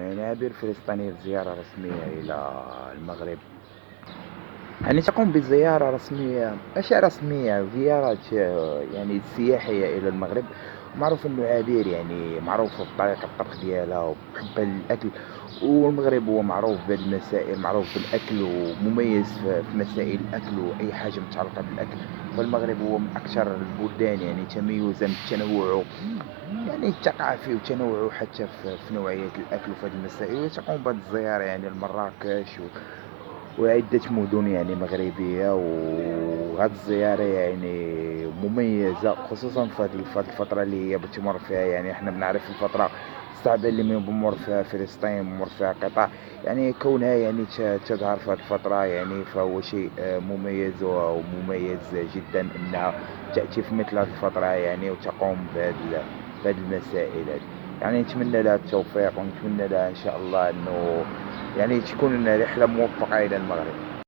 ينابر فلسطيني زيارة رسمية إلى المغرب. يعني تقوم بزيارة رسمية، أشياء رسمية، زيارة يعني سياحية إلى المغرب. معروف أنه عبير يعني معروفة بطريقة الطبخ ديالها وبحبها للأكل. والمغرب هو معروف بهذه المسائل، معروف بالأكل ومميز في مسائل الأكل وأي حاجة متعلقة بالأكل. فالمغرب هو من أكثر البلدان يعني تميزا بتنوعه يعني الثقافي وتنوعه حتى في نوعية الأكل وفي هذه المسائل. وتقوم بهذه الزيارة يعني لمراكش وعدة مدن يعني مغربية. وهذه الزيارة يعني مميزة خصوصا في هذه الفترة اللي هي بتمر فيها. يعني احنا بنعرف الفترة الصعبة اللي بمر فيها فلسطين، بمر فيها قطاع. يعني كونها يعني تظهر في هذه الفترة يعني فهو شيء مميز ومميز جدا أنها تأتي في مثل هذه الفترة يعني وتقوم بهذه المسائل هذه. يعني نتمنى لها التوفيق ونتمنى لها إن شاء الله أنه يعني تكون رحلة موفقة إلى المغرب.